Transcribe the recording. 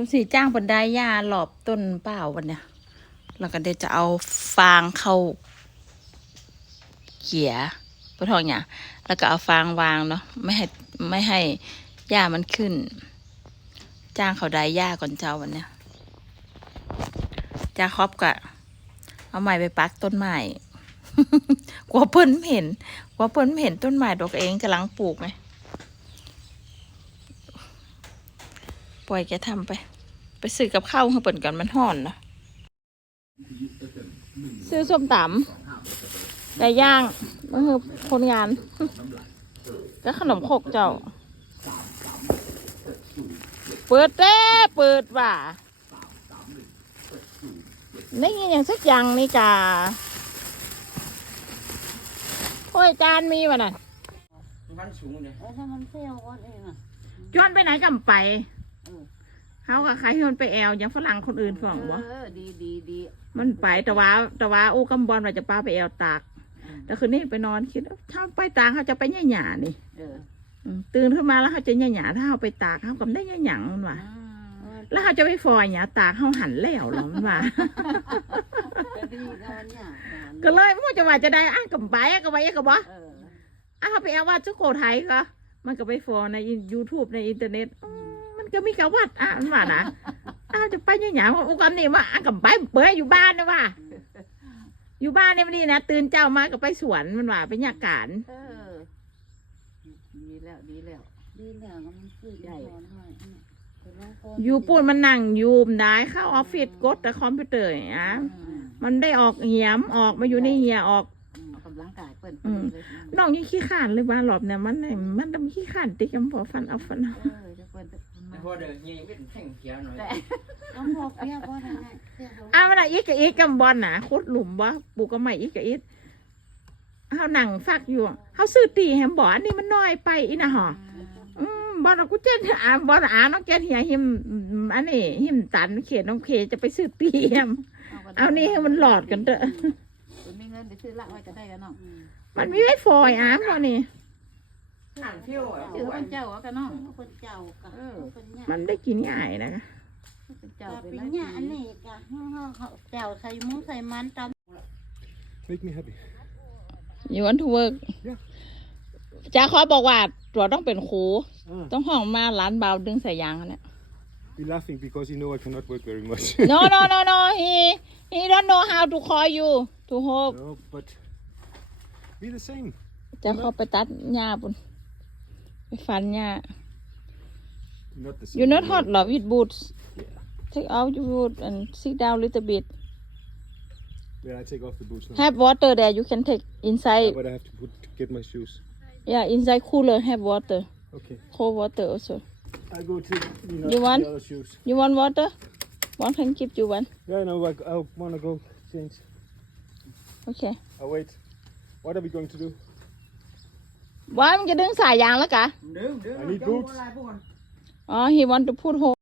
มสีจ้างบนไดหญ้าหลอบต้นเปล่าวันเนี้ยแล้วก็เดี๋ยวจะเอาฟางเข้าเขี่ยเพื่อทองอย่างแล้วก็เอาฟางวางเนาะไม่ให้ไม่ให้หญ้ามันขึ้น จ้างเขาไดหญ้าก่อนเจ้าวันเนี้ยจ้าครอบกะเอาไม้ไปปักต้นไม้กลัวเพิ่นไม่เห็นกลัวเพิ่นไม่เห็นต้นไม้ดอกเองกำลังปลูกไง ปล่อยแกทำไป ไปซื้อกับข้าวให้เปิ่นก่อนมันห่อนนะซื้อส้มตำไก่ย่างมาคือคนงาน ก็ขนมขกเจ้า เปิดเด้เปิดว่ะนี่อย่างสักอย่างนี่จ้าถ้วยจานมีวะน่ะมันสูงเลยเออถ้ามันเที่ยวก่อนเองอะจวนไปไหนกันไป เออเขากับใครที่มันไปแอลอย่างฝรั่งคนอื่นฟังวะเออดีดีดีมันไปแต่ว่าแต่ว่าอู้กำบอลว่าจะป้าไปแอลตากอืมแต่คืนนี้ไปนอนคิดว่าถ้าไปตากเขาจะไปแย่หยานี่เอออืมตื่นขึ้นมาแล้วเขาจะแย่หยาถ้าเขาไปตากเขากับได้แย่หยังมันว่ะอืมแล้วเขาจะไปฟอยหยาตากเขาหันแล้วเหรอมันว่ะก็ดีก็มันเนี่ยก็เลยมั่วจะว่าจะได้อ้างกับไปอ้างกับไปอ้างกับบ่เอออ้างเขาไปแอลว่าจุโกไทยก็มันก็ไปฟอใน YouTube ในอินเทอร์เน็ต อืมมันก็มีกระวัดอะมันว่านะอ้าวจะไปแย่หยาว่าอุกันนี่ว่าอ้างกับไปเปื่อยอยู่บ้านนะว่า อยู่บ้านเนี่ยมันนี่นะตื่นเจ้ามาก็ไปสวนมันว่าไปหยาการเออ ดีแล้วดีแล้ว ดีแล้วก็มันคือใหญ่หน่อยเนี่ยแต่ละคนอยู่ปุ่นมันนั่งอยูมได้เข้าออฟฟิศกดแต่คอมพิวเตอร์อะอืมมันได้ออกเหียมออกมาอยู่ในเหียออก อืมออกกำลังกายเปิดอืม เลยน้องยังขี้ขานเลยว่าหลอบเนี่ยมันน่ะมันต้องขี้ขานติกำพอฟันเอาฟันเอา เออจะเปิดแต่ พอเดินเงี้ยเป็นแท่งเขียวหน่อยต้องบอกเพี้ยเพราะอะไรเนี่ยเพี้ยเขาอ้าวมันอะอีกกับอีกกำบอลน่ะโคตรหลุมวะปลูกกับใหม่อีกกับอีกเขาหนังฟักอยู่เขาซื้อตีแฮมบออันนี้มันน้อยไปอีน่ะหออืมบอลเรากูเจนอ่าบอลอ่าน้องแกนเหียหิมอันนี้หิมตันเขียนน้องเคจะไปซื้อตีแฮมเอานี่ให้มันหลอดกันเถอะคุณมีเงินไปซื้อละไว้ก็ได้กันเนาะมันมีไว้ฟอยอ้ามบ่นี่ อ่านเที่ยวอะซื้อคนเจ้าเอากันเนาะคนเจ้าก็เออคนเนี่ยมันได้กินง่ายนะคนเจ้าก็ไปเป็นไล่เนี่ยอันนี้ก็เขาเจ้าใส่หมูใส่มันตำ Make me happy. You want to work Yeah. จ้าขอบอกว่าตัวต้องเป็นครู Ah, ต้องห้องมาร้านเบาดึงสายยางอันเนี่ย you're laughing because you know I cannot work very much. no no no no he he don't know how to call you to hope no, but be the same. จะเข้าไปตัดหญ้าปุ่นไป ฟันหญ้า Not the same. you not no. hot หรอ with boots take out your boot and sit down little bit Yeah, I take off the boots now. have water there you can take Yeah, inside but I have to put get my shoes. yeah inside cooler have water Okay, cold water also I go take you know You want? the other shoes. you want water one can give you one Yeah, no, I, I wanna go change. okay I wait. What are we going to do? ว่ามันจะดึงสายยางแล้วกะเดิมเดิม I need boots. อ๋อ he want to put hole